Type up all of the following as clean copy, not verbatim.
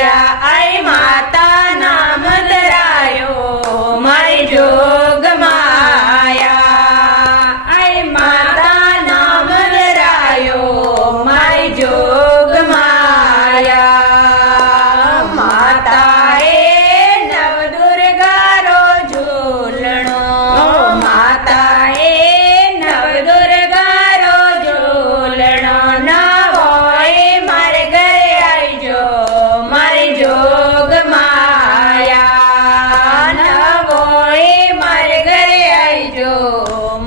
રાજ્યા આય માતા નામ ધરાયો મારી જોગ માયા આય માતા નામ ધરાયો મારી જોગ માયા માતાએ નવદુર્ગા રો ઝૂલણો માતાએ નવદુર્ગા રો ઝૂલણો નવો મારે ઘરે આવજો મારી જોગ માયા નવો મારે ઘરે આવજો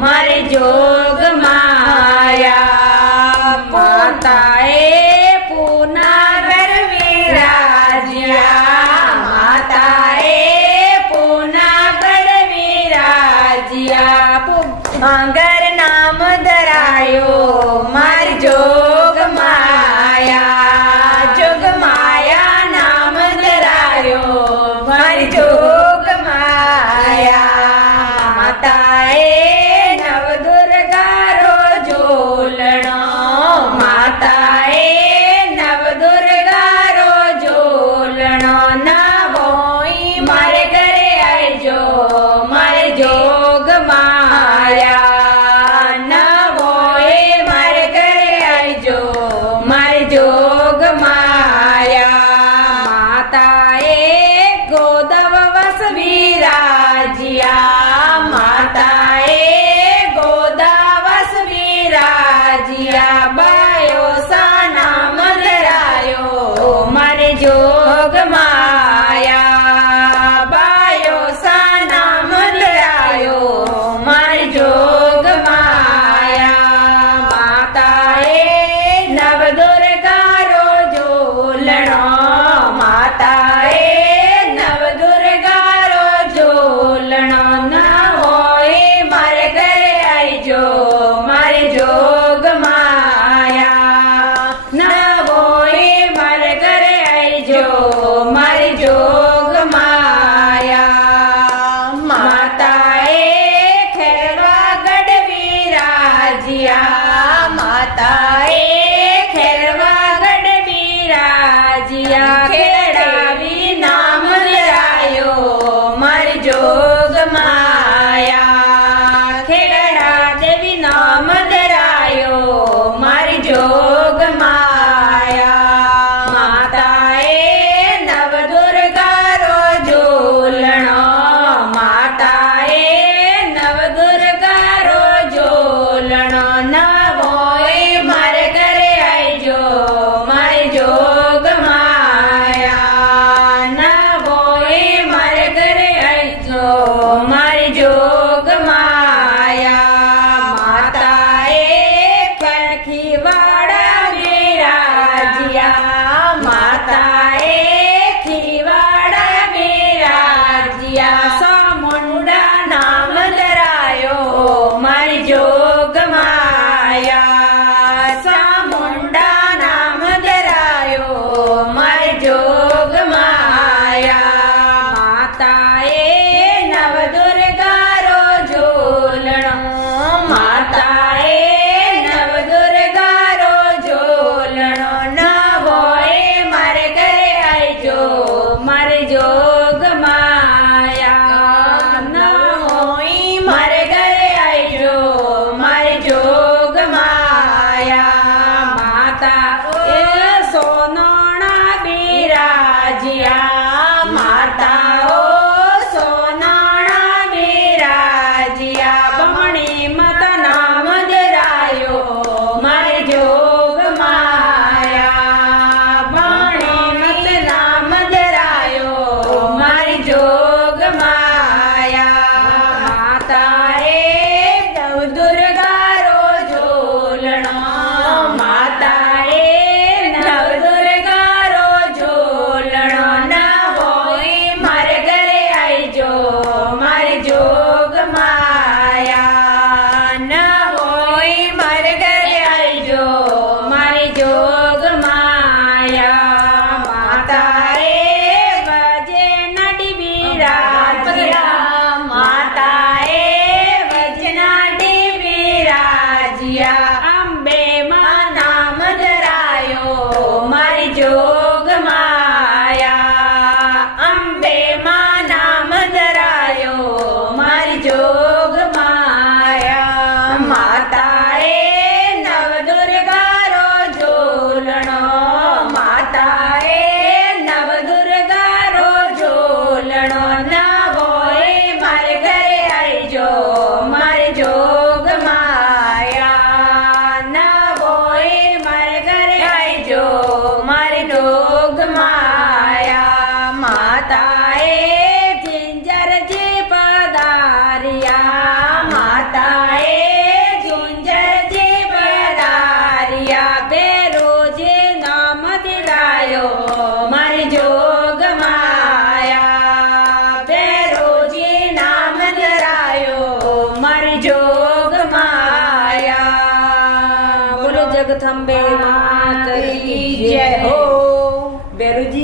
મારી જોગ માયા માતાએ પૂનાગર વિરાજ્યા માતાએ પૂનાગર વિરાજ્યા પૂનાગર નામ ધરાયો મારી જોગ માયા જોગ માયા નામ ધરાયો મારી જોગ માયા માતાએ નવદુર્ગા રો ઝૂલણો માતાએ નવદુર્ગા રો ઝૂલણો નવોઈ મારે ઘરે આવજો મારે જોગ માયા નવોએ મારે ઘરે આવજો મારી જોગ માયા માતાએ ગોદવ વસ વિરાજ્યા માતાએ ગોદાવસ વિરાજ્યા બાયો સા નામ ધરાયો મારે જોગ માયા બાયો સા નામ ધરાયો મારી જોગ માયા માતાએ નવદુર્ગા રો ઝૂલણો માતાએ નવદુર્ગા રો ઝૂલણો નવો મારે ઘરે આવજો મારી જોગ માયા નવો મારે ઘરે આવજો મારી જોગ માયા માતાએ ખેરવા ગઢ વિરાજ્યા માતાએ ખેરવા ગઢ વિરાજ્યા ખેડાવી નામ ધરાયો મારી જોગ માયા ખેડા દેવી નામ ધરાયો મારી જોગ માયા માતાએ નવદુર્ગા રો ઝૂલણો માતાએ નવદુર્ગા રો ઝૂલણો નવો મારે ઘરે આવજો મારી જોગ માયા જોગ માયા. બોલો જગથંબે માત કી જય હો. બેરુજી